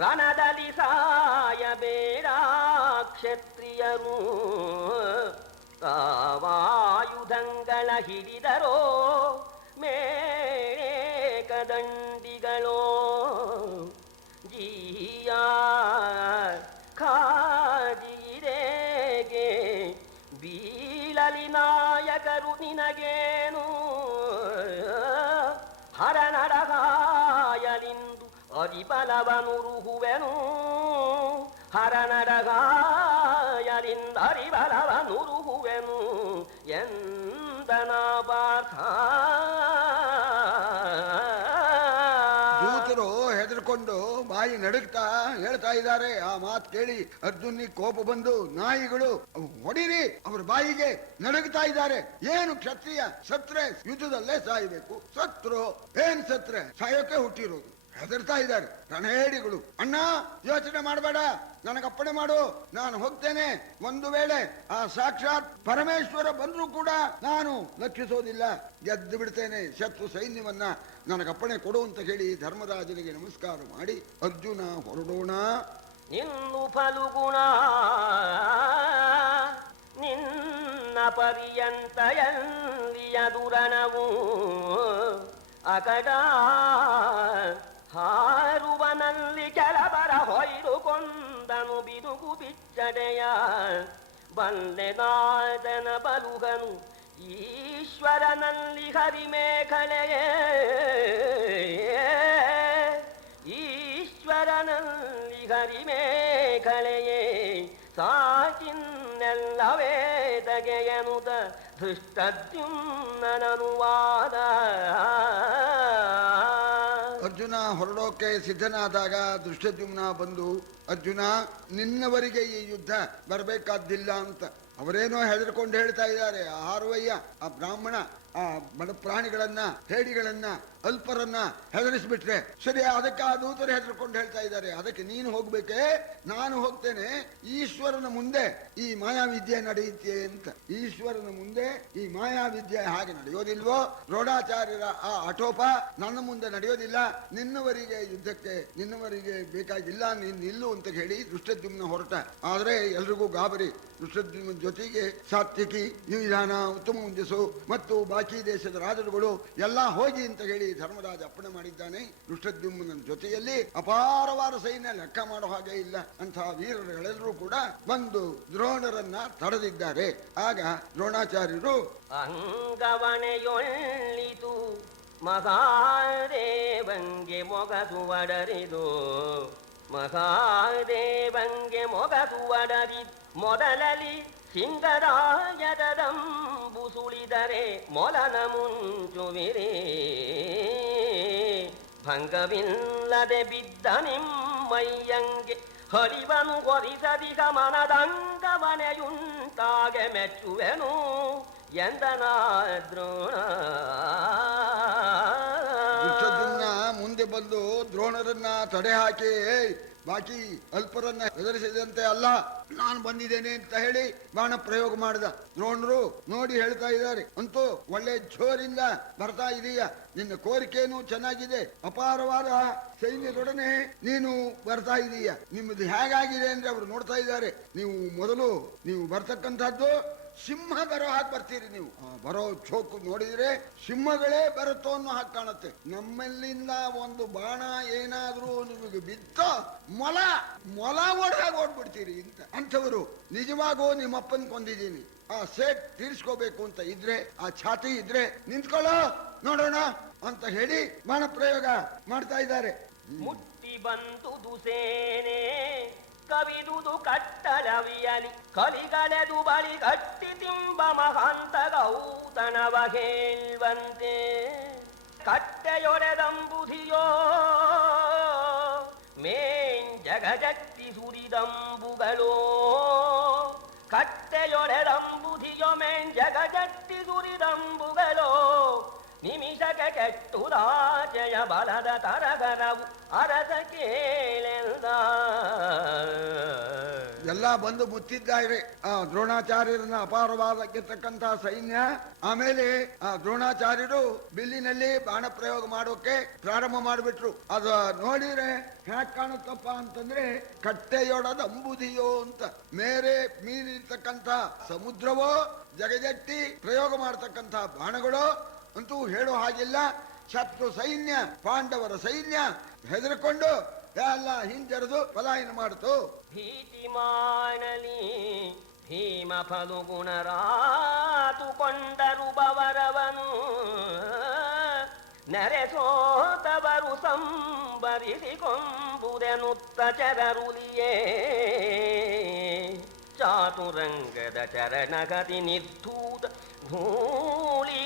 ರಣದಲ್ಲಿ ಸಾಯಬೇಡ ಕ್ಷತ್ರಿಯರು, ತಾವಾಯುಧಗಳ ಹಿಡಿದರೋ ಮೇಕದಂಡಿಗಳೋ, ಜೀಯ ಕಾಜಿರೇಗೆ ಬೀಳಲಿ ನಾಯಕರು ನಿನಗೇನು, ಹರನಡಗಾಯಲಿಂದು ಅರಿಬಲವನುರುಹುವೆನು, ಹರನಡಗಾಯಲಿಂದ ಅರಿಬಲವನುರುಹುವೆನು ಎಂದನ ಪಾರ್ಥ. ದೂತರು ಹೆದರ್ಕೊಂಡು ಬಾಯಿ ನಡುಗ್ತಾ ಹೇಳ್ತಾ ಇದ್ದಾರೆ. ಆ ಮಾತು ಕೇಳಿ ಅರ್ಜುನಿಗೆ ಕೋಪ ಬಂದು, ನಾಯಿಗಳು ಹೊಡಿರಿ, ಅವ್ರ ಬಾಯಿಗೆ ನಡುಗ್ತಾ ಇದ್ದಾರೆ. ಏನು ಕ್ಷತ್ರಿಯ ಸತ್ರೆ ಯುದ್ಧದಲ್ಲೇ ಸಾಯಬೇಕು, ಸತ್ರು ಏನ್ ಸತ್ರೆ ಸಾಯೋಕೆ ಹುಟ್ಟಿರೋದು. ಹೆದರ್ತಾ ಇದ್ದಾರೆ ರಣೇಡಿಗಳು. ಅಣ್ಣ ಯೋಚನೆ ಮಾಡಬೇಡ, ನನಗಪ್ಪಣೆ ಮಾಡು, ನಾನು ಹೋಗ್ತೇನೆ. ಒಂದು ವೇಳೆ ಆ ಸಾಕ್ಷಾತ್ ಪರಮೇಶ್ವರ ಬಂದ್ರೂ ಕೂಡ ನಾನು ಲಕ್ಷಿಸೋದಿಲ್ಲ, ಗೆದ್ದು ಬಿಡ್ತೇನೆ ಶತ್ರು ಸೈನ್ಯವನ್ನ, ನನಗಪ್ಪಣೆ ಕೊಡು ಅಂತ ಹೇಳಿ ಧರ್ಮರಾಜನಿಗೆ ನಮಸ್ಕಾರ ಮಾಡಿ ಅರ್ಜುನ ಹೊರಡೋಣ. ನಿನ್ನು ಫಲುಗುಣ ನಿನ್ನ ಪರ್ಯಂತ ಎಲ್ಲಿಯ ದುರಣವು, ಅಕಡ ಹಾರುವನಲ್ಲಿ ಕೆಲವರ ಹೊಯ್ದುಕೊಂಡನು ಬಿದುಗು ಬಿಚ್ಚಡೆಯ, ಬಂದೆನಾದನ ಬಲುಗನು ಈಶ್ವರನಲ್ಲಿ ಹರಿಮೇಖಲೆಯೇ, ಈಶ್ವರನಲ್ಲಿ ಹರಿಮೇಖಲೆಯೇ ಸಾಚಿನ್ನೆಲ್ಲ ವೇದಗೆಯನುತ ಧೃಷ್ಟದ್ಯುಮ್ನನುವಾದ. ಅರ್ಜುನ ಹೊರಡೋಕೆ ಸಿದ್ಧನಾದಾಗ ದೃಷ್ಟದ್ಯುಮ್ನ ಬಂದು, ಅರ್ಜುನ ನಿನ್ನವರಿಗೆ ಈ ಯುದ್ಧ ಬರಬೇಕಾದ್ದಿಲ್ಲ ಅಂತ ಅವರೇನೋ ಹೆದರ್ಕೊಂಡು ಹೇಳ್ತಾ ಇದ್ದಾರೆ. ಆ ಹಾರುವಯ್ಯ, ಆ ಬ್ರಾಹ್ಮಣ, ಆ ಬಡ ಪ್ರಾಣಿಗಳನ್ನ, ಹೇಡಿಗಳನ್ನ, ಅಲ್ಪರನ್ನ ಹೆದರಿಸ್ಬಿಟ್ರೆ ಸರಿ, ಅದಕ್ಕೆ ಆ ದೂತರು ಹೆದರ್ಕೊಂಡು ಹೇಳ್ತಾ ಇದ್ದಾರೆ. ಅದಕ್ಕೆ ನೀನು ಹೋಗ್ಬೇಕೆ, ನಾನು ಹೋಗ್ತೇನೆ. ಈಶ್ವರನ ಮುಂದೆ ಈ ಮಾಯಾವಿದ್ಯೆ ನಡೆಯುತ್ತೆ ಅಂತ. ಈಶ್ವರನ ಮುಂದೆ ಈ ಮಾಯಾವಿದ್ಯೆ ಹಾಗೆ ನಡೆಯೋದಿಲ್ವೋ, ದ್ರೋಣಾಚಾರ್ಯರ ಆ ಅಟೋಪ ನನ್ನ ಮುಂದೆ ನಡೆಯೋದಿಲ್ಲ. ನಿನ್ನವರಿಗೆ ಯುದ್ಧಕ್ಕೆ ನಿನ್ನವರಿಗೆ ಬೇಕಾಗಿಲ್ಲ, ನೀನು ನಿಲ್ಲು ಅಂತ ಹೇಳಿ ದೃಷ್ಟದ್ಯುಮ್ನ ಹೊರಟ. ಆದ್ರೆ ಎಲ್ರಿಗೂ ಗಾಬರಿ. ದೃಷ್ಟದ್ಯುಮ್ನ ಜೊತೆಗೆ ಸಾತ್ವಿಕಿ, ಯುವಿಧಾನ, ಉತ್ತಮ ಮುಂಜಸು ಮತ್ತು ಬಾಕಿ ದೇಶದ ರಾಜರುಗಳು ಎಲ್ಲ ಹೋಗಿ ಅಂತ ಹೇಳಿ ಧರ್ಮರಾಜ ಅಪ್ಪಣೆ ಮಾಡಿದ್ದಾನೆ. ದೃಷ್ಟದ್ಯುಮ್ನ ಜೊತೆಯಲ್ಲಿ ಅಪಾರವಾದ ಸೈನ್ಯ ಲೆಕ್ಕ ಮಾಡೋ ಹಾಗೆ ಇಲ್ಲ ಅಂತಹ ವೀರರುಗಳೆಲ್ಲರೂ ಕೂಡ ಬಂದು ದ್ರೋಣರನ್ನ ತಡೆದಿದ್ದಾರೆ. ಆಗ ದ್ರೋಣಾಚಾರ್ಯರು ಅಂಗವಣೆಯೊಳ್ಳಿತು ಮಹಾದೇವಂಗೆ ಮೊಗದು ಒಡರಿದು, ಮಹಾದೇವಂಗೆ ಮೊಗದು ಒಡರಿ ಮೊದಲಲಿ ಸಿಂಗರಾಯದಂಬು ಸುಳಿದರೆ ಮೊಲನ ಮುಂಚುವಿರಿ, ಭಂಗವಿಲ್ಲದೆ ಬಿದ್ದ ನಿಮ್ಮಯ್ಯಂಗೆ ಹರಿವನು ಕೊರಿಸದಿಗ ಮನದಂಗವನೆಯುಂಟಾಗೆ ಮೆಚ್ಚುವೆನು ಎಂದನ ದ್ರೋಣ. ಮುಂದೆ ಬಂದು ದ್ರೋಣರನ್ನ ತಡೆ ಹಾಕಿ, ಬಾಕಿ ಅಲ್ಪರನ್ನ ಹೆದರಿಸಿದಂತೆ ಅಲ್ಲ, ನಾನು ಬಂದಿದ್ದೇನೆ ಅಂತ ಹೇಳಿ ಬಾಣ ಪ್ರಯೋಗ ಮಾಡಿದ. ದ್ರೋಣರು ನೋಡಿ ಹೇಳ್ತಾ ಇದ್ದಾರೆ, ಅಂತೂ ಒಳ್ಳೆ ಜೋರಿಂದ ಬರ್ತಾ ಇದೀಯ, ನಿನ್ನ ಕೋರಿಕೆನೂ ಚೆನ್ನಾಗಿದೆ, ಅಪಾರವಾದ ಸೈನ್ಯದೊಡನೆ ನೀನು ಬರ್ತಾ ಇದೀಯ. ನಿಮ್ಮದು ಹೇಗಾಗಿದೆ ಅಂದ್ರೆ ಅವರು ನೋಡ್ತಾ ಇದ್ದಾರೆ. ನೀವು ಬರ್ತಕ್ಕಂಥದ್ದು ಸಿಂಹ ಬರೋ ಹಾಗೆ ಬರ್ತೀರಿ. ನೀವು ಬರೋ ಚೋಕು ನೋಡಿದ್ರೆ ಸಿಂಹಗಳೇ ಬರುತ್ತೋ ಅನ್ನೋ ಹಾಗೆ ಕಾಣುತ್ತೆ. ನಮ್ಮಲ್ಲಿಂದ ಒಂದು ಬಾಣ ಏನಾದ್ರೂ ನಿಮಗೆ ಬಿತ್ತ ಮೊಲ ಓಡಾಗ ಓಡ್ಬಿಡ್ತೀರಿ ಅಂತ. ಅಂಥವರು ನಿಜವಾಗೂ ನಿಮ್ಮಪ್ಪನ್ ಕೊಂದಿದ್ದೀನಿ, ಆ ಸೇಟ್ ತೀರ್ಸ್ಕೋಬೇಕು ಅಂತ ಇದ್ರೆ, ಆ ಛಾತಿ ಇದ್ರೆ ನಿಂತ್ಕೊಳ್ಳೋ ನೋಡೋಣ ಅಂತ ಹೇಳಿ ಬಾಣ ಪ್ರಯೋಗ ಮಾಡ್ತಾ ಇದ್ದಾರೆ. ಮುಟ್ಟಿ ಬಂತು ದುಸೇನೆ ಕವಿದುದು ಕಟ್ಟಲವಿಯಲಿ, ಕಲಿಗಳೆದು ಬಳಿ ಗಟ್ಟಿ ತಿಂಬ ಮಹಾಂತ ಗೌತಣವ ಹೇಳುವಂತೆ, ಕಟ್ಟೆಯೊಡೆದಂಬುಧಿಯೋ ಮೇನ್ ಜಗಜಟ್ಟಿ ಸುರಿದಂಬುಗಳೋ, ಕಟ್ಟೆಯೊಡೆದಂಬುಧಿಯೋ ಮೇನ್ ಜಗಜಟ್ಟಿ ಸುರಿದಂಬುಗಳೋ, ನಿಮಿಷಕ್ಕೆ ಕೆಟ್ಟು ರಾಜಯ ಬಲದ ತರಗರವು ಅರಸ ಕೇಳೆಂದ. ಎಲ್ಲ ಬಂದು ಮುತ್ತಿದ್ದಾರೆ. ಆ ದ್ರೋಣಾಚಾರ್ಯರನ್ನ ಅಪಾರವಾಗಿರ್ತಕ್ಕಂಥ ಸೈನ್ಯ. ಆಮೇಲೆ ಆ ದ್ರೋಣಾಚಾರ್ಯರು ಬಿಲ್ಲಿನಲ್ಲಿ ಬಾಣ ಪ್ರಯೋಗ ಮಾಡೋಕೆ ಪ್ರಾರಂಭ ಮಾಡಿಬಿಟ್ರು. ಅದು ನೋಡಿದ್ರೆ ಹ್ಯಾಕ್ ಕಾಣುತ್ತಪ್ಪ ಅಂತಂದ್ರೆ ಕಟ್ಟೆಯೊಡದ ಅಂಬುದಿಯೋ ಅಂತ. ಮೇರೆ ಮೀರಿರ್ತಕ್ಕಂಥ ಸಮುದ್ರವೋ ಜಗಜಟ್ಟಿ ಪ್ರಯೋಗ ಮಾಡತಕ್ಕಂಥ ಬಾಣಗಳು ಅಂತೂ ಹೇಳೋ ಹಾಗಿಲ್ಲ. ಶತ್ರು ಸೈನ್ಯ, ಪಾಂಡವರ ಸೈನ್ಯ ಹೆದರ್ಕೊಂಡು ಎಲ್ಲ ಹಿಂಜರಿದು ಪಲಾಯನ ಮಾಡಿತು. ಭೀತಿ ಮಾಡಲಿ ಭೀಮ ಫಲುಗುಣರಾತುಕೊಂಡರು ಬವರವನು, ನೆರೆಸೋತವರು ಸಂಬರಿಸಿಕೊಂಬುದೆನುತ್ತ ಚರರುಲಿಯೇ. ಚಾತುರಂಗದ ಚರಣಗತಿ ನಿರ್ಧೂತ ಧೂಳಿಮಯವಖಿಲ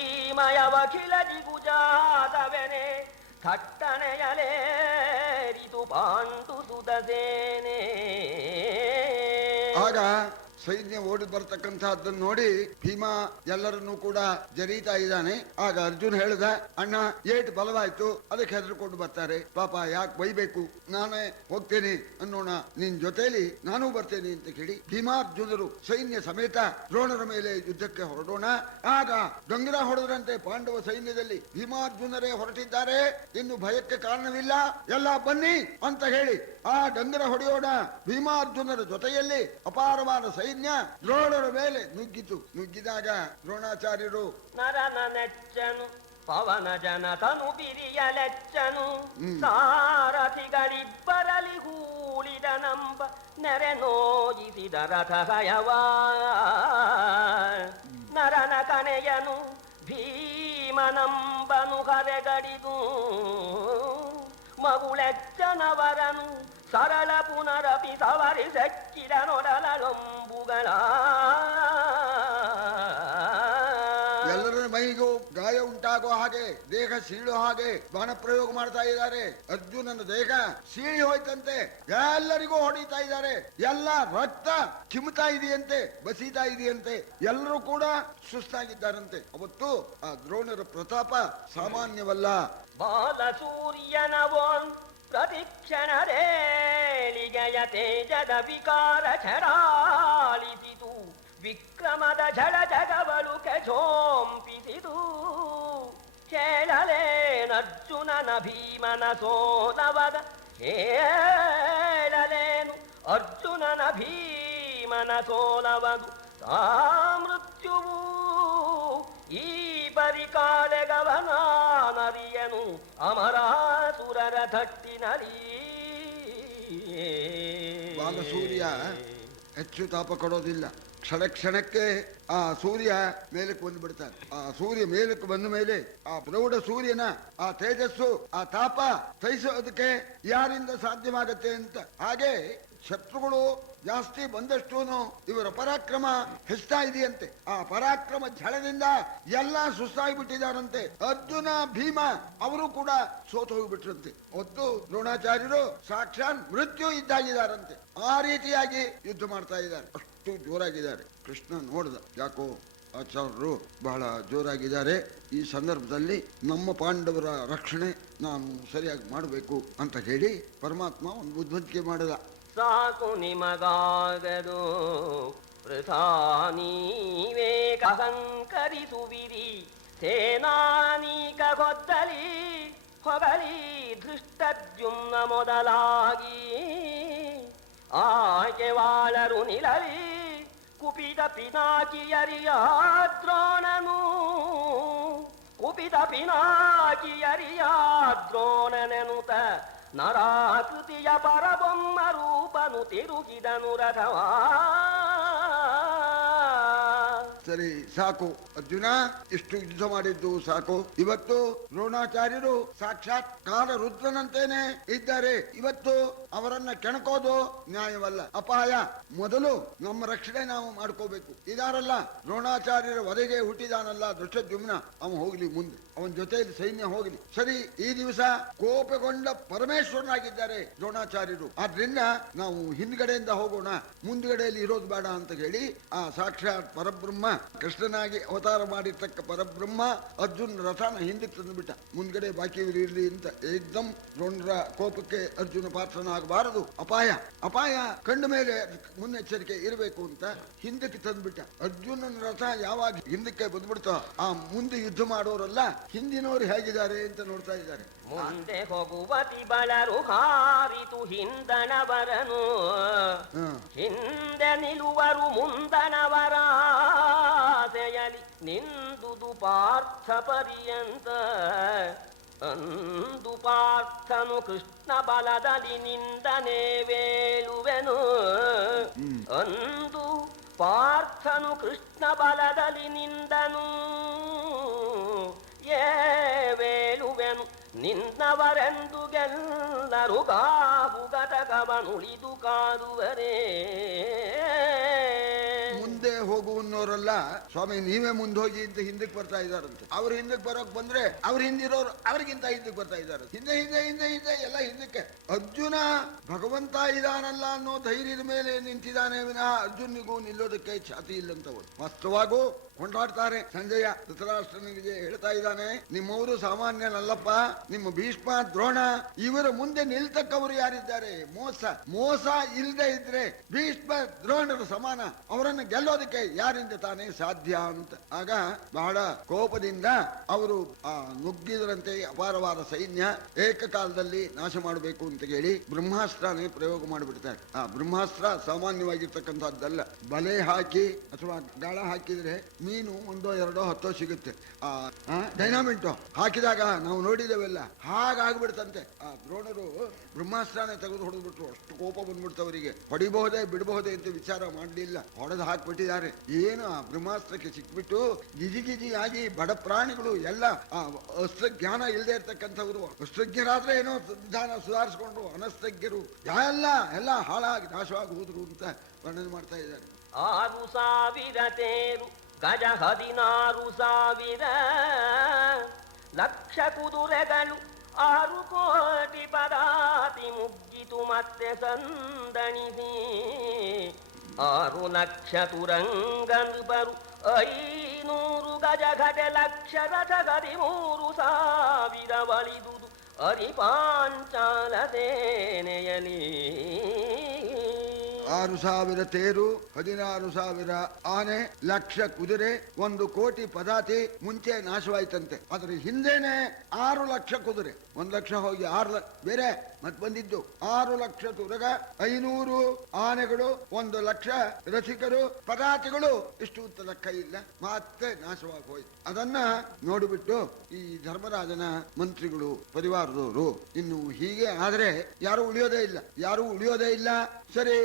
ಜಿಗುಜಾತವೆನೆ, ಥಟ್ಟನೆಯಲೇರಿತು ಪಾಂಡು ಸುಧಸೇನೆ. ಆಗ ಸೈನ್ಯ ಓಡಿ ಬರ್ತಕ್ಕಂಥದ್ದನ್ನು ನೋಡಿ ಭೀಮ ಎಲ್ಲರನ್ನೂ ಕೂಡ ಜರೀತಾ ಇದ್ದಾನೆ. ಆಗ ಅರ್ಜುನ್ ಹೇಳ್ದ, ಅಣ್ಣ ಏಟ್ ಬಲವಾಯ್ತು, ಅದಕ್ಕೆ ಹೆದರ್ಕೊಂಡು ಬರ್ತಾರೆ, ಪಾಪ ಯಾಕೆ ಬೈಬೇಕು, ನಾನೇ ಹೋಗ್ತೇನೆ ಅನ್ನೋಣ, ನಿನ್ ಜೊತೆಲಿ ನಾನೂ ಬರ್ತೇನೆ ಅಂತ ಹೇಳಿ ಭೀಮಾರ್ಜುನರು ಸೈನ್ಯ ಸಮೇತ ದ್ರೋಣರ ಮೇಲೆ ಯುದ್ಧಕ್ಕೆ ಹೊರಡೋಣ. ಆಗ ಗಂಗರ ಹೊಡೆದ್ರಂತೆ ಪಾಂಡವ ಸೈನ್ಯದಲ್ಲಿ ಭೀಮಾರ್ಜುನರೇ ಹೊರಟಿದ್ದಾರೆ, ಇನ್ನು ಭಯಕ್ಕೆ ಕಾರಣವಿಲ್ಲ, ಎಲ್ಲ ಬನ್ನಿ ಅಂತ ಹೇಳಿ ಆ ಡಂಗರ ಹೊಡೆಯೋಣ. ಭೀಮಾರ್ಜುನರ ಜೊತೆಯಲ್ಲಿ ಅಪಾರವಾದ ಸೈನ್ಯ ದ್ರೋಣರ ಮೇಲೆ ನುಗ್ಗಿತು. ನುಗ್ಗಿದಾಗ ದ್ರೋಣಾಚಾರ್ಯರು ನರನ ನೆಚ್ಚನು ಪವನ ಜನತನು ಬಿರಿಯಲೆಚ್ಚನು, ಸಾರಥಿಗಳಿಬ್ಬರಲಿ ಹೂಳಿದ ನಂಬ ನೆರೆ ನೋಯಿಸಿದ ರಥ ಹಯವ. ನರನ ಕನೆಯನು ಭೀಮನಂಬನು ಕರೆಗಡಿದು, ಮಗುಳೆಚ್ಚನವರನು ಸರಳ ಪುನರಪಿ ಸವರಿಸಕ್ಕಿದ ನೊಡಲೊಂಬುಗಳ. ಎಲ್ಲರ ಮೈಗೂ ಗಾಯ ಉಂಟಾಗುವ ಹಾಗೆ, ದೇಹ ಸೀಳೋ ಹಾಗೆ ಬಾಣ ಪ್ರಯೋಗ ಮಾಡ್ತಾ ಇದ್ದಾರೆ. ಅರ್ಜುನನ ದೇಹ ಸೀಳಿ ಹೋಯ್ತಂತೆ, ಎಲ್ಲರಿಗೂ ಹೊಡಿತಾ ಇದ್ದಾರೆ. ಎಲ್ಲ ರಕ್ತ ಚಿಮ್ತಾ ಇದೆಯಂತೆ, ಬಸೀತಾ ಇದೆಯಂತೆ, ಎಲ್ಲರೂ ಕೂಡ ಸುಸ್ತಾಗಿದ್ದಾರಂತೆ. ಅವತ್ತು ಆ ದ್ರೋಣರ ಪ್ರತಾಪ ಸಾಮಾನ್ಯವಲ್ಲ. ಬಾಲ ಸೂರ್ಯನವೋನ್ ಪ್ರತಿಕ್ಷಣರೇಳಿಗೆಯ ತೇಜದ ವಿಕಾರ ಛಡಾಲಿಸಿತು, ವಿಕ್ರಮದ ಝಳ ಜಗವಳು ಕೆಜೋಂಪಿಸಿದು. ಹೇಳಲೇನರ್ಜುನನ ಭೀಮನ ಸೋಲವದ, ಹೇಳಲೇನು ಅರ್ಜುನನ ಭೀಮನ ಸೋಲವದು. ತಾ ಮೃತ್ಯುವು ಈ ಪರಿಕಾಲೆಗವನಾನರಿಯನು ಅಮರಾಸುರರ ತಟ್ಟಿನಲಿ. ಬಾಲಸೂರ್ಯ ಹೆಚ್ಚು ತಾಪ ಕೊಡೋದಿಲ್ಲ. ಕ್ಷಣ ಕ್ಷಣಕ್ಕೆ ಆ ಸೂರ್ಯ ಮೇಲಕ್ಕೆ ಬಂದು ಬಿಡ್ತಾನೆ. ಆ ಸೂರ್ಯ ಮೇಲಕ್ಕೆ ಬಂದ ಮೇಲೆ ಆ ಪ್ರೌಢ ಸೂರ್ಯನ ಆ ತೇಜಸ್ಸು, ಆ ತಾಪ ಸಹಿಸೋದಕ್ಕೆ ಯಾರಿಂದ ಸಾಧ್ಯವಾಗತ್ತೆ ಅಂತ. ಹಾಗೆ ಶತ್ರುಗಳು ಜಾಸ್ತಿ ಬಂದಷ್ಟು ಇವರ ಪರಾಕ್ರಮ ಹೆಚ್ಚುತ್ತಾ ಇದೆಯಂತೆ. ಆ ಪರಾಕ್ರಮ ಝಳದಿಂದ ಎಲ್ಲ ಸುಸ್ತಾಗಿಬಿಟ್ಟಿದ್ದಾರಂತೆ. ಅರ್ಜುನ ಭೀಮ ಅವರು ಕೂಡ ಸೋತು ಹೋಗಿಬಿಟ್ರಂತೆ. ಹೊತ್ತು ದ್ರೋಣಾಚಾರ್ಯರು ಸಾಕ್ಷಾತ್ ಮೃತ್ಯು ಇದ್ದಾಗಿದ್ದಾರಂತೆ. ಆ ರೀತಿಯಾಗಿ ಯುದ್ಧ ಮಾಡ್ತಾ ಇದ್ದಾರೆ, ಅಷ್ಟು ಜೋರಾಗಿದ್ದಾರೆ. ಕೃಷ್ಣ ನೋಡ್ದ, ಯಾಕೋ ಆಚಾರ್ಯರು ಬಹಳ ಜೋರಾಗಿದ್ದಾರೆ, ಈ ಸಂದರ್ಭದಲ್ಲಿ ನಮ್ಮ ಪಾಂಡವರ ರಕ್ಷಣೆ ನಾನು ಸರಿಯಾಗಿ ಮಾಡಬೇಕು ಅಂತ ಹೇಳಿ ಪರಮಾತ್ಮ ಒಂದು ಬುದ್ಧಿವಂತಿಕೆ ಮಾಡಿದ. ಸಾಕು ನಿಮಗಾಗದು ವೃಥಾ ನೀವೇ ಕಹಂಕರಿಸುವಿರಿ, ಸೇನಾನೀಕ ಗೊದ್ದಲಿ ಹೊಗಲಿ ಧೃಷ್ಟದ್ಯುಮ್ನ ಮೊದಲಾಗಿ. ಆಕೆವಾಳರು ನಿಲಲಿ ಕುಪಿತ ಪಿನಾಕಿಯರಿಯ ದ್ರೋಣನು, ಕುಪಿತ ಪಿನಾಕಿಯರಿಯ ದ್ರೋಣನೆನುತ ನರಾಕೃತಿಯ ಪರಬೊಮ್ಮ ರೂಪನು ತಿರುಗಿದನು ರಥವಾ. ಸರಿ ಸಾಕು ಅರ್ಜುನ, ಇಷ್ಟು ಯುದ್ಧ ಮಾಡಿದ್ದು ಸಾಕು. ಇವತ್ತು ದ್ರೋಣಾಚಾರ್ಯರು ಸಾಕ್ಷಾತ್ ಕಾಲ ರುದ್ರನಂತೇನೆ ಇದ್ದಾರೆ. ಇವತ್ತು ಅವರನ್ನ ಕೆಣಕೋದು ನ್ಯಾಯವಲ್ಲ, ಅಪಾಯ. ಮೊದಲು ನಮ್ಮ ರಕ್ಷಣೆ ನಾವು ಮಾಡ್ಕೋಬೇಕು. ಇದಾರಲ್ಲ ದ್ರೋಣಾಚಾರ್ಯರ ವರೆಗೆ ಹುಟ್ಟಿದಾನಲ್ಲ ದೃಷ್ಟದ್ಯುಮ್ನ, ಅವನು ಹೋಗ್ಲಿ ಮುಂದೆ, ಅವನ ಜೊತೆಯಲ್ಲಿ ಸೈನ್ಯ ಹೋಗ್ಲಿ. ಸರಿ, ಈ ದಿವಸ ಕೋಪಗೊಂಡ ಪರಮೇಶ್ವರನಾಗಿದ್ದಾರೆ ದ್ರೋಣಾಚಾರ್ಯರು. ಆದ್ರಿಂದ ನಾವು ಹಿಂದ್ಗಡೆಯಿಂದ ಹೋಗೋಣ, ಮುಂದ್ಗಡೆಯಲ್ಲಿ ಇರೋದು ಬೇಡ ಅಂತ ಹೇಳಿ ಆ ಸಾಕ್ಷಾತ್ ಪರಬ್ರಹ್ಮ ಕೃಷ್ಣನಾಗಿ ಅವತಾರ ಮಾಡಿರ್ತಕ್ಕ ಪರಬ್ರಹ್ಮ ಅರ್ಜುನ್ ರಥನ ಹಿಂದಕ್ಕೆ ತಂದುಬಿಟ್ಟ. ಮುಂದ್ಗಡೆ ಬಾಕಿ ಇರಲಿ ಅಂತ ಏಕ್ದಮ್ ದ್ರೋಣರ ಕೋಪಕ್ಕೆ ಅರ್ಜುನ ಪಾತ್ರನಾಗಬಾರದು, ಅಪಾಯ ಅಪಾಯ ಕಂಡ ಮೇಲೆ ಮುನ್ನೆಚ್ಚರಿಕೆ ಇರಬೇಕು ಅಂತ ಹಿಂದಕ್ಕೆ ತಂದ್ಬಿಟ್ಟ. ಅರ್ಜುನನ ರಥ ಯಾವಾಗ ಹಿಂದಕ್ಕೆ ಬಂದ್ಬಿಡ್ತೋ ಆ ಮುಂದೆ ಯುದ್ಧ ಮಾಡೋರೆಲ್ಲ ಹಿಂದಿನವರು ಹೇಗಿದ್ದಾರೆ ಅಂತ ನೋಡ್ತಾ ಇದ್ದಾರೆ. ಮುಂದೆ ಹೋಗುವತಿ ಬಳರು ಹಾರಿತು ಹಿಂದಣವರನು, ಹಿಂದೆ ನಿಲುವರು ಮುಂದಣವರಾದೆಯಲಿ ನಿಂದುದು ಪಾರ್ಥ ಪರ್ಯಂತ. ಅಂದು ಪಾರ್ಥನು ಕೃಷ್ಣ ಬಲದಲ್ಲಿ ನಿಂದನೆ ವೇಳುವೆನು, ಅಂದು ಪಾರ್ಥನು ಕೃಷ್ಣ ಬಲದಲ್ಲಿ ನಿಂದನು ವೇಳುವೆನು. ನಿನ್ನವರೆಂದು ಗೆಲ್ಲರು ಗಾಬು ಘಟಕವನುಳಿದು ಕಾದುವರೇ. ಮುಂದೆ ಹೋಗುವನ್ನೋರೆಲ್ಲ ಸ್ವಾಮಿ ನೀವೇ ಮುಂದೆ ಹೋಗಿ ಅಂತ ಹಿಂದಕ್ಕೆ ಬರ್ತಾ ಇದ್ದಾರಂತೆ. ಅವ್ರು ಹಿಂದಕ್ಕೆ ಬರೋಕ್ ಬಂದ್ರೆ ಅವ್ರ ಹಿಂದಿರೋರು ಅವ್ರಿಗಿಂತ ಹಿಂದಕ್ಕೆ ಬರ್ತಾ ಇದ್ದಾರೆ. ಹಿಂದೆ ಹಿಂದೆ ಹಿಂದೆ ಹಿಂದೆ ಎಲ್ಲ ಹಿಂದಕ್ಕೆ. ಅರ್ಜುನ ಭಗವಂತ ಇದಾನಲ್ಲ ಅನ್ನೋ ಧೈರ್ಯದ ಮೇಲೆ ನಿಂತಿದ್ದಾನೆ ವಿನಃ ಅರ್ಜುನಿಗೂ ನಿಲ್ಲೋದಕ್ಕೆ ಛಾತಿ ಇಲ್ಲಂತವರು. ವಾಸ್ತವಾಗೂ ಕೊಂಡಾಡ್ತಾರೆ. ಸಂಜಯ ಧೃತರಾಷ್ಟ್ರನಿಗೆ ಹೇಳ್ತಾ ಇದ್ದಾನೆ, ನಿಮ್ಮವರು ಸಾಮಾನ್ಯನಲ್ಲಪ್ಪ, ನಿಮ್ಮ ಭೀಷ್ಮ ದ್ರೋಣ ಇವರ ಮುಂದೆ ನಿಲ್ತಕ್ಕವರು ಯಾರಿದ್ದಾರೆ? ಮೋಸ ಇಲ್ಲದೆ ಇದ್ರೆ ಭೀಷ್ಮ ದ್ರೋಣರ ಸಮಾನ, ಅವರನ್ನು ಗೆಲ್ಲೋದಕ್ಕೆ ಯಾರಿಂದ ತಾನೇ ಸಾಧ್ಯ ಅಂತ. ಆಗ ಬಹಳ ಕೋಪದಿಂದ ಅವರು ನುಗ್ಗಿದರಂತೆ ಅಪಾರವಾದ ಸೈನ್ಯ ಏಕಕಾಲದಲ್ಲಿ ನಾಶ ಮಾಡಬೇಕು ಅಂತ ಹೇಳಿ ಬ್ರಹ್ಮಾಸ್ತ್ರನೇ ಪ್ರಯೋಗ ಮಾಡಿಬಿಡ್ತಾರೆ. ಆ ಬ್ರಹ್ಮಾಸ್ತ್ರ ಸಾಮಾನ್ಯವಾಗಿರ್ತಕ್ಕಂಥದ್ದಲ್ಲ. ಬಲೆ ಹಾಕಿ ಅಥವಾ ಗಾಳ ಹಾಕಿದ್ರೆ ಮೀನು ಒಂದೋ ಎರಡೋ ಹತ್ತೋ ಸಿಗುತ್ತೆ. ಡೈನಾಮಿಂಟು ಹಾಕಿದಾಗ ನಾವು ನೋಡಿದೇವೆಲ್ಲ ಹಾಗಾಗ್ಬಿಡ್ತಂತೆ. ಆ ದ್ರೋಣರು ಬ್ರಹ್ಮಾಸ್ತ್ರನೇ ತೆಗೆದು ಹೊಡೆದ್ಬಿಟ್ರು. ಅಷ್ಟು ಕೋಪ ಬಂದ್ಬಿಡ್ತವರಿಗೆ. ಹೊಡಿಬಹುದೇ ಬಿಡಬಹುದೇ ಅಂತ ವಿಚಾರ ಮಾಡಲಿಲ್ಲ, ಹೊಡೆದು ಹಾಕ್ಬಿಟ್ಟಿದ್ದಾರೆ. ಏನು ಆ ಬ್ರಹ್ಮಾಸ್ತ್ರಕ್ಕೆ ಸಿಕ್ಬಿಟ್ಟು ಗಿಜಿಗಿಜಿಯಾಗಿ ಬಡ ಪ್ರಾಣಿಗಳು ಎಲ್ಲ ಆ ಅಸ್ತ್ರಜ್ಞಾನ ಇಲ್ಲದೆ ಇರ್ತಕ್ಕಂಥವ್ರು, ಅಸ್ತ್ರಜ್ಞರಾದ್ರೆ ಏನೋ ವಿಧಾನ ಸುಧಾರಿಸ್ಕೊಂಡು ಅನಸ್ತ್ರಜ್ಞರು ಎಲ್ಲ ಹಾಳಾಗಿ ನಾಶವಾಗಿ ಹೋದ್ರು ಅಂತ ವರ್ಣನೆ ಮಾಡ್ತಾ ಇದ್ದಾರೆ. 6,000 ತೇರು ಗಜ 16,000 ಲಕ್ಷ ಕುದುರೆಗಳು 6 ಕೋಟಿ ಪದಾತಿ ಮುಗ್ಗಿತು ಮತ್ತೆ ಸಂದಣಿಸಿ. 6 ಲಕ್ಷ ತುರಂಗರು 500 ಗಜ ಘಟೆ ಲಕ್ಷ ರಥ 13,000 ಬಳಿದುದು ಅರಿಪಾಂಚಾಲ ಸೇನೆಯಲಿ. 6,000 ತೇರು, 16,000 ಆನೆ, ಲಕ್ಷ ಕುದುರೆ, 1 ಕೋಟಿ ಪದಾತಿ ಮುಂಚೆ ನಾಶವಾಯ್ತಂತೆ. ಅದ್ರ ಹಿಂದೆನೆ 6 ಲಕ್ಷ ಕುದುರೆ, 1 ಲಕ್ಷ ಹೋಗಿ 6 ಲಕ್ಷ ಬೇರೆ ಮತ್ ಬಂದಿದ್ದು. 6 ಲಕ್ಷ ತುರಗ, 500 ಆನೆಗಳು, 1 ಲಕ್ಷ ರಸಿಕರು, ಪದಾತಿಗಳು, ಇಷ್ಟು ಲೆಕ್ಕ ಇಲ್ಲ, ಮತ್ತೆ ನಾಶವಾಗಿ ಹೋಯ್ತು. ಅದನ್ನ ನೋಡಿಬಿಟ್ಟು ಈ ಧರ್ಮರಾಜನ ಮಂತ್ರಿಗಳು ಪರಿವಾರದವರು ಇನ್ನು ಹೀಗೆ ಆದ್ರೆ ಯಾರು ಉಳಿಯೋದೇ ಇಲ್ಲ. ಸರಿ,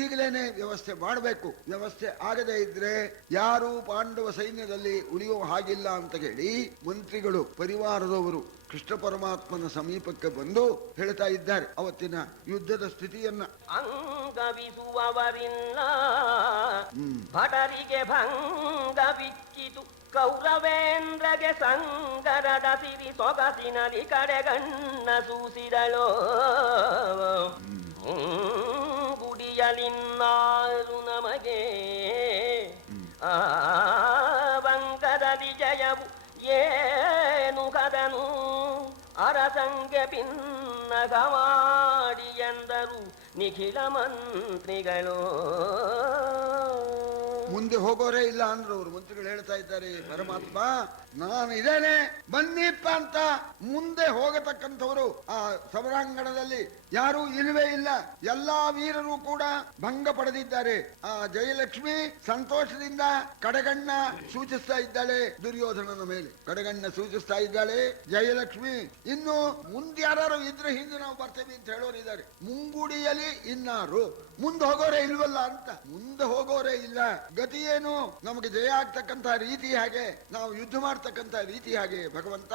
ಈಗಲೇನೆ ವ್ಯವಸ್ಥೆ ಮಾಡಬೇಕು. ವ್ಯವಸ್ಥೆ ಆಗದೇ ಇದ್ರೆ ಯಾರು ಪಾಂಡವ ಸೈನ್ಯದಲ್ಲಿ ಉಳಿಯುವ ಹಾಗಿಲ್ಲ ಅಂತ ಹೇಳಿ ಮಂತ್ರಿಗಳು ಪರಿವಾರದವರು ಕೃಷ್ಣ ಪರಮಾತ್ಮನ ಸಮೀಪಕ್ಕೆ ಬಂದು ಹೇಳ್ತಾ ಇದ್ದಾರೆ ಅವತ್ತಿನ ಯುದ್ಧದ ಸ್ಥಿತಿಯನ್ನ. ಅಂಗವಿಸುವವರಿಲ್ಲ ಭಟರಿಗೆ ಭಂಗವಿಚ್ಚಿತು, ಕೌರವೇಂದ್ರಗೆ ಸಂಗರದ ಸಿರಿ ಸೊಗಸಿನಲ್ಲಿ ಕಡೆಗಣ್ಣ ಸೂಸಿದಳೋ. ಗುಡಿಯಲಿನ್ನಾರು ನಮಗೆ ಆ ಬಂಗದಲ್ಲಿ ಜಯವು ಏನು ಕದನು, ಅರಸಂಗೆ ಭಿನ್ನಗ ಮಾಡಿ ಎಂದರು ನಿಖಿಲ ಮಂತ್ರಿಗಳು. ಮುಂದೆ ಹೋಗೋರೇ ಇಲ್ಲ ಅಂದ್ರು ಅವರು. ಮಂತ್ರಿಗಳು ಹೇಳ್ತಾ ಇದ್ದಾರೆ, ಪರಮಾತ್ಮ ನಾನು ಇದೇನೆ ಬನ್ನಿಪ್ಪ ಅಂತ. ಮುಂದೆ ಹೋಗತಕ್ಕಂಥವರು ಆ ಸಮರಾಂಗಣದಲ್ಲಿ ಯಾರೂ ಇಲ್ಲವೇ ಇಲ್ಲ. ಎಲ್ಲಾ ವೀರರು ಕೂಡ ಭಂಗ ಪಡೆದಿದ್ದಾರೆ. ಆ ಜಯಲಕ್ಷ್ಮಿ ಸಂತೋಷದಿಂದ ಕಡೆಗಣ್ಣ ಸೂಚಿಸ್ತಾ ಇದ್ದಾಳೆ ದುರ್ಯೋಧನನ ಮೇಲೆ, ಕಡೆಗಣ್ಣ ಸೂಚಿಸ್ತಾ ಇದ್ದಾಳೆ ಜಯಲಕ್ಷ್ಮಿ. ಇನ್ನು ಮುಂದೆ ಯಾರು ಇದ್ರೆ ಹಿಂದೆ ನಾವು ಬರ್ತೇವೆ ಅಂತ ಹೇಳೋರಿದ್ದಾರೆ. ಮುಂಗುಡಿಯಲ್ಲಿ ಇನ್ನಾರು ಮುಂದೆ ಹೋಗೋರೇ ಇಲ್ವಲ್ಲ ಅಂತ. ಮುಂದೆ ಹೋಗೋರೇ ಇಲ್ಲ. ಗತಿ ಏನು? ನಮಗೆ ಜಯ ಆಗ್ತಕ್ಕಂಥ ರೀತಿ ಹಾಗೆ, ನಾವು ಯುದ್ಧ ಮಾಡ್ತಕ್ಕಂಥ ರೀತಿ ಹಾಗೆ ಭಗವಂತ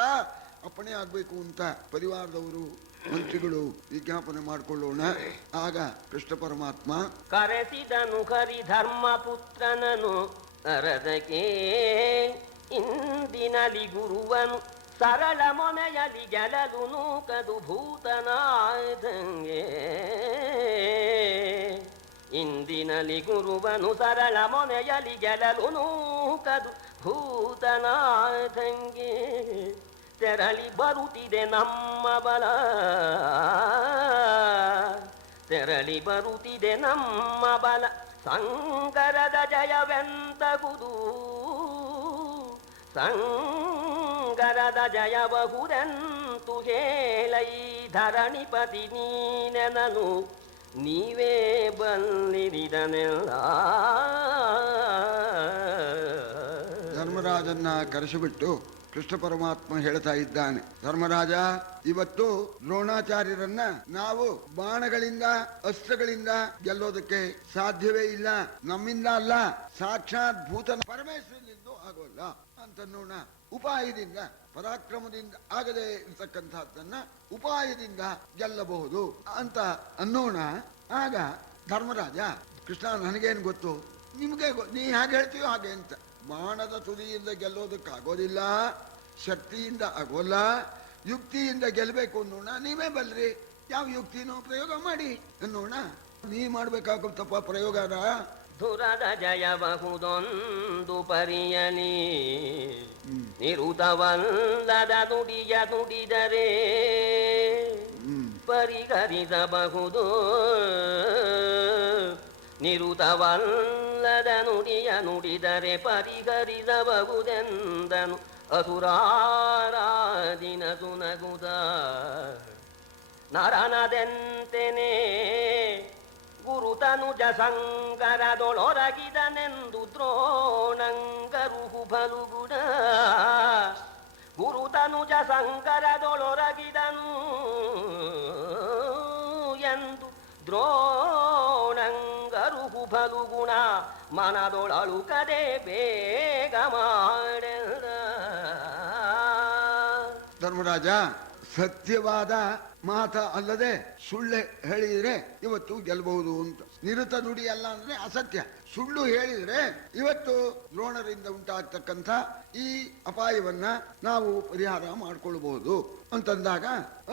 ಅಪ್ಪಣೆ ಆಗ್ಬೇಕು ಅಂತ ಪರಿವಾರದವರು ಮಂತ್ರಿಗಳು ವಿಜ್ಞಾಪನೆ ಮಾಡಿಕೊಳ್ಳೋಣ. ಆಗ ಕೃಷ್ಣ ಪರಮಾತ್ಮ ಕರೆಸಿದನು ಹರಿ ಧರ್ಮಪುತ್ರನನು ಅರದಕ್ಕೆ, ಇಂದಿನಲಿ ಗುರುವನು ಸರಳ ಮೊನೆಯಲಿ ಗೆಲಲು ನೂಕದು ಭೂತನಾದಂಗೆ. ಇಂದಿನಲ್ಲಿ ಗುರುವನು ಸರಳ ಮೊನೆಯಲಿ ಗೆಲ್ಲಲು ನೂಕದು ಭೂತನಾಥಂಗೆ ತೆರಳಿ ಬರುತ್ತಿದೆ ನಮ್ಮ ಬಲ, ತೆರಳಿ ಬರುತ್ತಿದೆ ನಮ್ಮ ಬಲ, ಸಂಕರದ ಜಯವೆಂತಗುದು, ಸಂಗರದ ಜಯಬಹುದೆಂತು ಹೇಳೈ ಧರಣಿಪತಿ ನೀನೆನನು ನೀವೇ ಬಲ್ಲಿರಿದನೆಲ್ಲ. ಧರ್ಮರಾಜನ್ನ ಕರೆಸಿಬಿಟ್ಟು ಕೃಷ್ಣ ಪರಮಾತ್ಮ ಹೇಳ್ತಾ ಇದ್ದಾನೆ, ಧರ್ಮರಾಜ, ಇವತ್ತು ದ್ರೋಣಾಚಾರ್ಯರನ್ನ ನಾವು ಬಾಣಗಳಿಂದ ಅಸ್ತ್ರಗಳಿಂದ ಗೆಲ್ಲೋದಕ್ಕೆ ಸಾಧ್ಯವೇ ಇಲ್ಲ. ನಮ್ಮಿಂದ ಅಲ್ಲ, ಸಾಕ್ಷಾತ್ ಭೂತನ ಪರಮೇಶ್ವರನಿಂದ ಆಗೋಲ್ಲ ಅಂತನ್ನೋಣ. ಉಪಾಯದಿಂದ, ಪರಾಕ್ರಮದಿಂದ ಆಗದೆ ಇರ್ತಕ್ಕಂಥದ್ದನ್ನ ಉಪಾಯದಿಂದ ಗೆಲ್ಲಬಹುದು ಅಂತ ಅನ್ನೋಣ. ಆಗ ಧರ್ಮರಾಜ, ಕೃಷ್ಣ ನನಗೇನು ಗೊತ್ತು, ನಿಮ್ಗೆ ನೀ ಹೇಗೆ ಹೇಳ್ತೀಯೋ ಹಾಗೆ ಅಂತ. ಬಾಣದ ತುದಿಯಿಂದ ಗೆಲ್ಲೋದಕ್ಕಾಗೋದಿಲ್ಲ, ಶಕ್ತಿಯಿಂದ ಆಗೋಲ್ಲ, ಯುಕ್ತಿಯಿಂದ ಗೆಲ್ಲಬೇಕು ಅನ್ನೋಣ. ನೀವೇ ಬಲ್ರಿ, ಯಾವ ಯುಕ್ತಿನೋ ಪ್ರಯೋಗ ಮಾಡಿ ಅನ್ನೋಣ. ನೀ ಮಾಡ್ಬೇಕಾಗುತ್ತಪ್ಪ ಪ್ರಯೋಗನ. ಧುರದ ಜಯಬಹುದೊಂದು ಪರಿಯಲಿ ನಿರುತವಲ್ಲದ ನುಡಿಯ ನುಡಿದರೆ ಪರಿಹರಿಸಬಹುದು, ನಿರುತವಲ್ಲದ ನುಡಿಯ ನುಡಿದರೆ ಪರಿಹರಿಸಬಹುದೆಂದನು ಅಸುರಾರಾದಿನ ಸುನಗುದ. ನರನದೆಂತೆನೆ ಗುರುತನುಜ ಸಂಕರದೊಳೊರಗಿದನೆಂದು ದ್ರೋಣಂಗರುಹು ಬಲುಗುಡ. ಗುರುತನುಜ ಸಂಕರದೊಳೊರಗಿದನು ಎಂದು ದ್ರೋಣಂಗರುಹು ಬಲುಗುಣ. ಮನದೊಳಳುಕದೆ ಬೇಗ ಮಾಡೆಲ್ಲ. ಧರ್ಮರಾಜ, ಸತ್ಯವಾದ ಮಾತ ಅಲ್ಲದೆ ಸುಳ್ಳು ಹೇಳಿದ್ರೆ ಇವತ್ತು ಗೆಲ್ಲಬಹುದು ಅಂತ. ನಿರುತ ನುಡಿ ಅಲ್ಲ ಅಂದ್ರೆ ಅಸತ್ಯ. ಸುಳ್ಳು ಹೇಳಿದ್ರೆ ಇವತ್ತು ದ್ರೋಣರಿಂದ ಉಂಟಾಗ್ತಕ್ಕಂಥ ಈ ಅಪಾಯವನ್ನ ನಾವು ಪರಿಹಾರ ಮಾಡ್ಕೊಳ್ಬಹುದು ಅಂತಂದಾಗ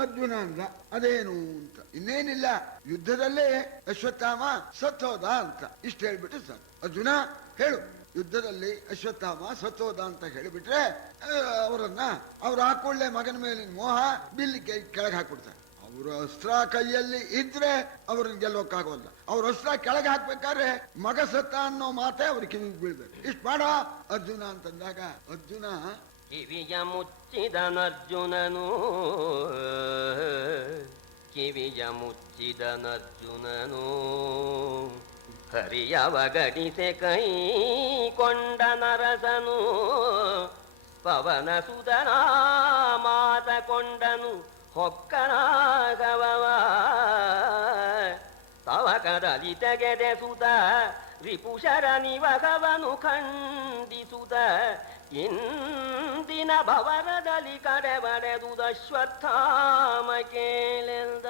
ಅರ್ಜುನ ಅಂದ, ಅದೇನು ಅಂತ. ಇನ್ನೇನಿಲ್ಲ, ಯುದ್ಧದಲ್ಲೇ ಅಶ್ವತ್ಥಾಮ ಸತ್ತೋದ ಅಂತ ಇಷ್ಟು ಹೇಳ್ಬಿಟ್ಟು ಸರ್, ಅರ್ಜುನ ಹೇಳು, ಯುದ್ಧದಲ್ಲಿ ಅಶ್ವತ್ಥಾಮ ಸತ್ತೋದ ಅಂತ ಹೇಳಿಬಿಟ್ರೆ ಅವರನ್ನ ಅವ್ರು ಹಾಕೊಳ್ಳೆ ಮಗನ ಮೇಲಿನ ಮೋಹ ಬಿಲ್ಲಿ ಕೆಳಗೆ ಹಾಕ್ಬಿಡ್ತಾರೆ. ಅವ್ರ ಅಸ್ತ್ರ ಕೈಯಲ್ಲಿ ಇದ್ರೆ ಅವ್ರನ್ನ ಗೆಲ್ಲೋಕ್ಕಾಗೋಲ್ಲ. ಅವ್ರ ಅಸ್ತ್ರ ಕೆಳಗೆ ಹಾಕ್ಬೇಕಾದ್ರೆ ಮಗ ಸತ್ತ ಅನ್ನೋ ಮಾತೆ ಅವ್ರ ಕಿವಿಗೆ ಬೀಳ್ಬೇಕು. ಇಷ್ಟು ಮಾಡ ಅರ್ಜುನ ಅಂತಂದಾಗ ಅರ್ಜುನ ಕಿವಿಯ ಮುಚ್ಚಿದನರ್ಜುನನು, ಕಿವಿಯ ಮುಚ್ಚಿದನರ್ಜುನನು ಹರಿಯವ ಗಡಿಸೆ ಕೈ ಕೊಂಡ ನರಸನು. ಪವನ ಸುಧನ ಮಾತ ಕೊಂಡನು ಹೊಕ್ಕನಾಗವ. ತವಕದಲ್ಲಿ ತೆಗೆದೆ ಸುತ ರಿಪುಷರ ನಿವಗವನು ಖಂಡಿಸುತ್ತ. ಇಂದಿನ ಭವರದಲ್ಲಿ ಕಡೆ ಬಡೆದುದಶ್ವತ್ಥಾಮ ಕೇಳೆಂದ.